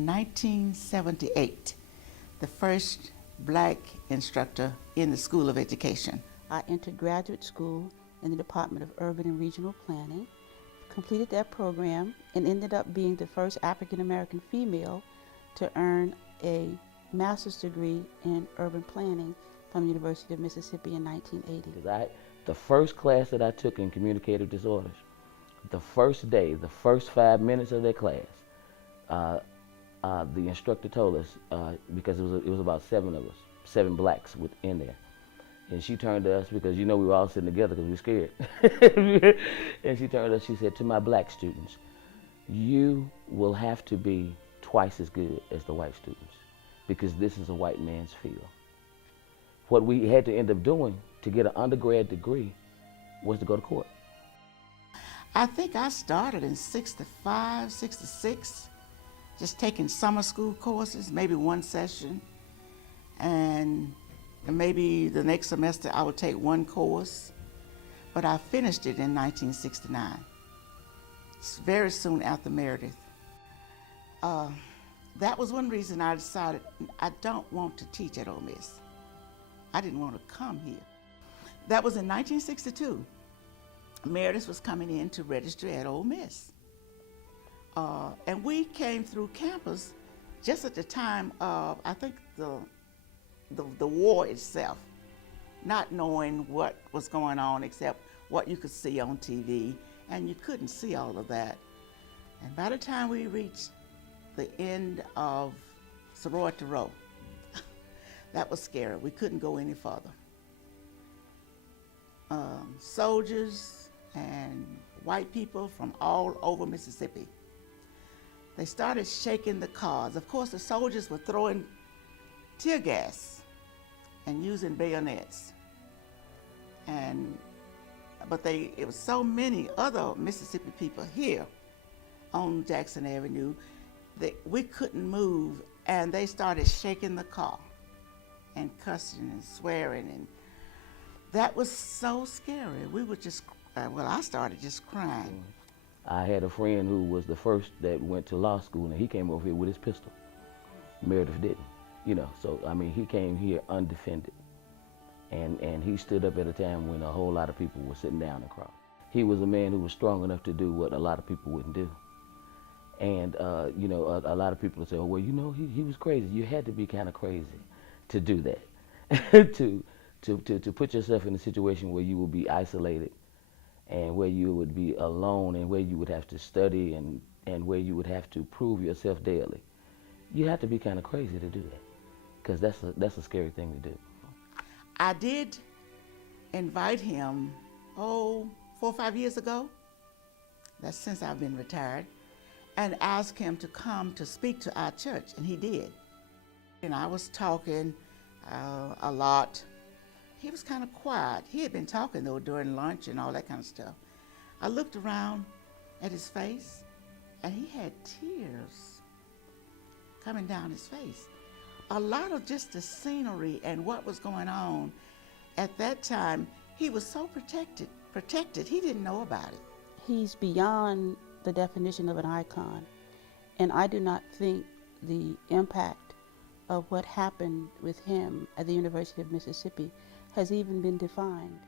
In 1978, the first black instructor in the School of Education. I entered graduate school in the Department of Urban and Regional Planning, completed that program, and ended up being the first African American female to earn a master's degree in urban planning from the University of Mississippi in 1980. The first class that I took in communicative disorders, the first day, the first 5 minutes of that class, the instructor told us, because it was about 7 of us, 7 blacks within there. And she turned to us, because we were all sitting together because we were scared. And she turned to us, she said, "To my black students, you will have to be twice as good as the white students, because this is a white man's field." What we had to end up doing to get an undergrad degree was to go to court. I think I started in 65, 66, just taking summer school courses, maybe one session, and maybe the next semester I would take one course, but I finished it in 1969. It's very soon after Meredith. That was one reason I decided I don't want to teach at Ole Miss. I didn't want to come here. That was in 1962. Meredith was coming in to register at Ole Miss. And we came through campus just at the time of, I think, the war itself, not knowing what was going on except what you could see on TV, and you couldn't see all of that. And by the time we reached the end of Sorority Row, that was scary. We couldn't go any further. Soldiers and white people from all over Mississippi, they started shaking the cars. Of course, the soldiers were throwing tear gas and using bayonets. But it was so many other Mississippi people here on Jackson Avenue that we couldn't move, and they started shaking the car and cussing and swearing, and that was so scary. We were just, I started just crying. I had a friend who was the first that went to law school, and he came over here with his pistol. Meredith didn't, so he came here undefended. And he stood up at a time when a whole lot of people were sitting down and crying. He was a man who was strong enough to do what a lot of people wouldn't do. And, a lot of people would say, "Oh, well, he was crazy." You had to be kind of crazy to do that, to put yourself in a situation where you would be isolated and where you would be alone and where you would have to study and where you would have to prove yourself daily. You have to be kind of crazy to do that, because that's a scary thing to do. I did invite him, 4 or 5 years ago, that's since I've been retired, and asked him to come to speak to our church, and he did. And I was talking a lot. He was kind of quiet. He had been talking, though, during lunch and all that kind of stuff. I looked around at his face, and he had tears coming down his face. A lot of just the scenery and what was going on at that time, he was so protected, he didn't know about it. He's beyond the definition of an icon, and I do not think the impact of what happened with him at the University of Mississippi has even been defined.